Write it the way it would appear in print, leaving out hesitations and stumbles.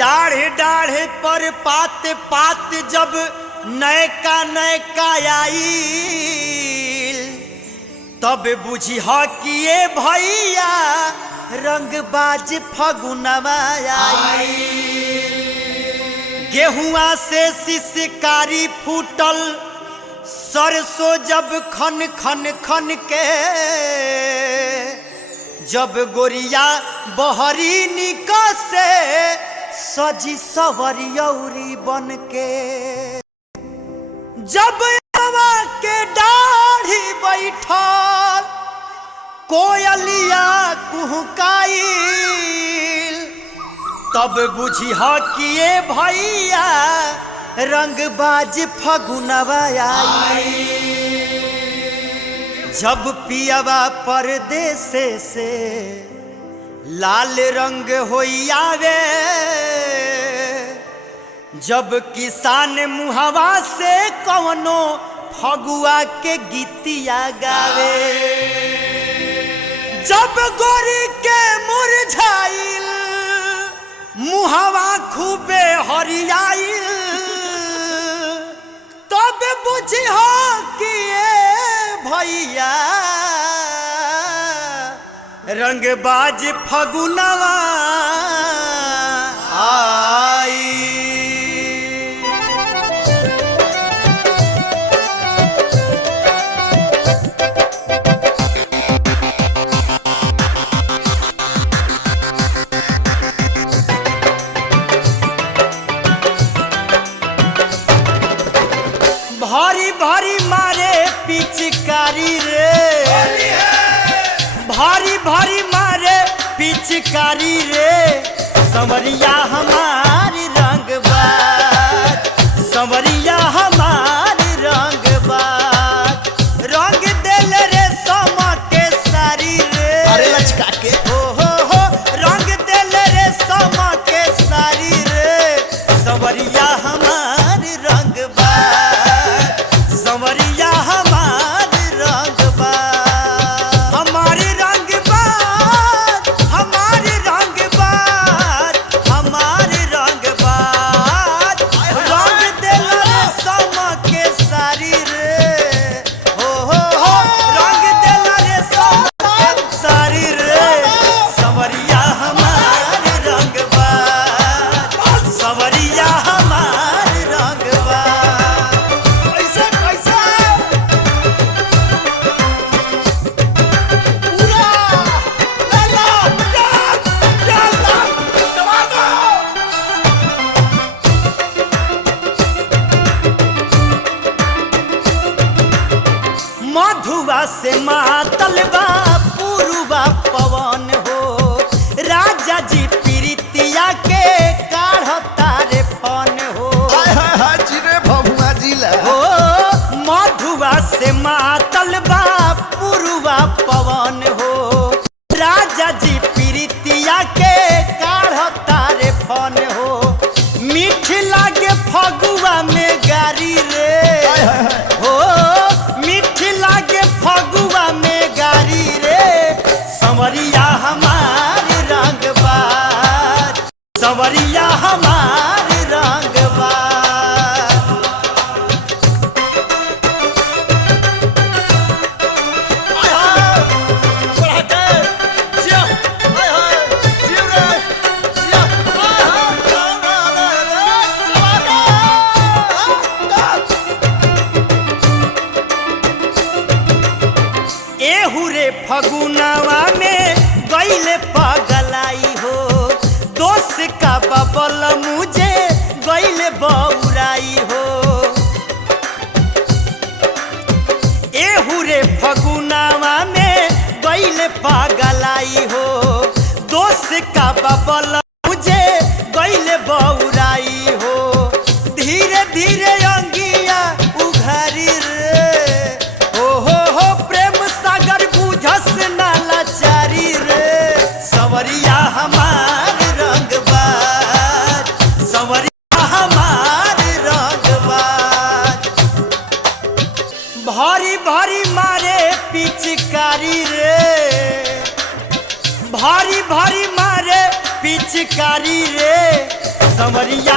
डाढ़े डाढ़े पर पात पात जब नयका नयका आईल तब बुझी किए भैया रंगबाज फगुनवा आई। गेहुआ से शिशकारी फूटल सरसों जब खन खन खन के जब गोरिया बहरी निकसे सजी सवरियौरी बन के जब के दाढ़ी बैठल कोयलिया कुहकाईल तब बुझी किए भैया रंगबाज फगुनवा आई। जब पियवा परदेस से लाल रंग होई आवे जब किसान मुहवा से कवनो फगुआ के गीतिया गावे जब गोरी के मुरझाइल मुहवा खूबे हरियाइल तब बुझी किए भैया रंगबाज फगुनवा आई। भारी भारी मारे पिचकारी रे भारी भारी मारे पिचकारी रे संवरिया हमारी रंगबाज संवरिया हमारी रंगबाज रंग दिल रे समा के सारी रे अरे लचका के हो रंग दिल रे समा के सारी रे संवरिया हमारी रंगबाज संवरिया हमारी रंगबाज हमारी रंगबाज हमारी रंगबाज हमारी रंगबाज रंग दिल रे समा के सारी रे हो रंग दिल रे समा के सारी रे संवरिया हमारी रंगबाज संवरिया हमारी रंगबाज। मधुआ से मातल बा पुरुबा पवन हो राजा जी प्रीतिया के काढ़ता रे फन हो जिरे भभुआ जिला हो मधुआ से मातल बा पुरुबा पवन हो राजा जी प्रीतिया के काढ़ता रे फन हो मीठ लागे फगुआ में गारी रे हो मीठ लागे फगुआ में गारी रे संवरिया हमारी रंगबाज संवरिया हमारी रंगबाज। एहुरे फगुनवा में गईले पगलाई हो दोस्त का बबल मुझे गईले बौराई हो एहुरे फगुनवा में गईले पगलाई हो दोस्त का बबल मुझे गईले बौराई हो धीरे धीरे अंगिया उघारी रे हो प्रेम सागर बुझस नालाचारी रे संवरिया हमारी रंगबाज संवरिया हमारी रंगबाज भारी भारी मारे पिचकारी रे भारी भारी मारे पिचकारी रे संवरिया